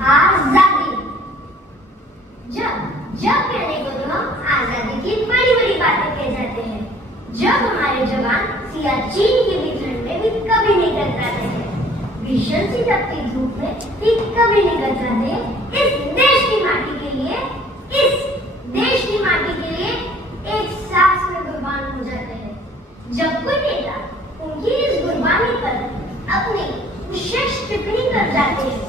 आजादी। जब जब कहने को तो हम आजादी की बड़ी बड़ी बातें कह जाते हैं। जब हमारे जवान सियाचिन की भी ठंड में भी कभी नहीं कतराते हैं, भीषण सी तपती धूप में भी कभी नहीं कतराते हैं। इस देश की माटी के लिए, इस देश की माटी के लिए एक सांस में कुर्बान हो जाते हैं। जब कोई नेता उनकी इस कुर्बानी पर अपनी विशेष टिप्पणी कर जाते हैं,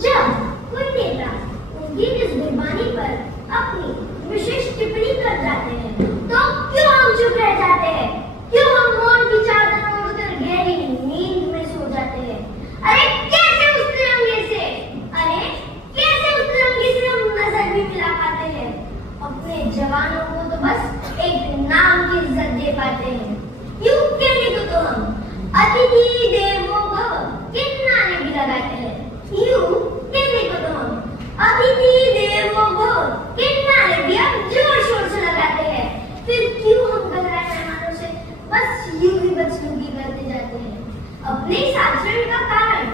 जब कोई नेता उनकी इस कुर्बानी पर अपनी विशेष टिप्पणी कर जाते हैं, तो क्यों हम चुप रह जाते हैं? क्यों हम मौन की चादर ओढ़कर गहरी नींद में सो जाते हैं? अरे कैसे उस तिरंगे से, अरे कैसे उस तिरंगे से हम नजर भी मिला पाते हैं? अपने जवानों को तो बस एक नाम की इज्जत दे पाते हैं। यूं कहने को तो हम अतिथि देवो भव के नारे भी लगाते हैं। यूं कहने को तो हम अतिथि देवो भव के नारे भी अब जोर शोर से लगाते हैं। फिर क्यों हम गहराई मेहमानों से बस यूं ही बदसलूकी करते जाते हैं? अपने इस आचरण का कारण,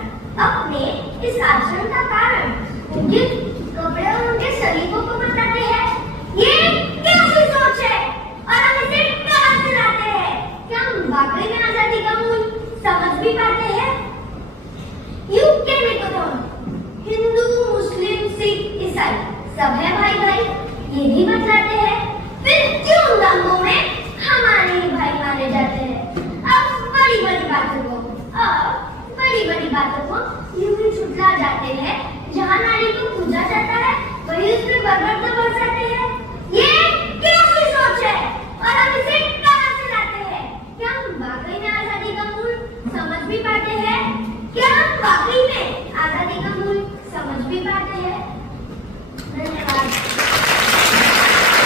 अपने इस आचरण का कारण उनके कपड़े और उनके सलीकों को बताते हैं। ये कैसी सोच है और हम इसे कहां से लाते हैं? क्या हम वाकई में आजादी का मूल समझ भी पाते हैं? यूं कहने को तो हिंदू, मुस्लिम, सिख, ईसाई सब है भाई भाई, ये भी बतलाते हैं। फिर क्यों दंगों में हमारे ही भाई मारे जाते हैं? अब बड़ी बड़ी बातों को यूं ही छुटला जाते हैं। जहाँ नारी को पूजा जाता है वही उस पर बर्बर तो बरसाते हैं। ये कैसी सोच है और हम इसे कहां से लाते हैं? क्या हम वाकई में आजादी का मूल समझ भी पाते हैं? क्या हम वाकई में आजादी का मूल समझ भी पाते हैं?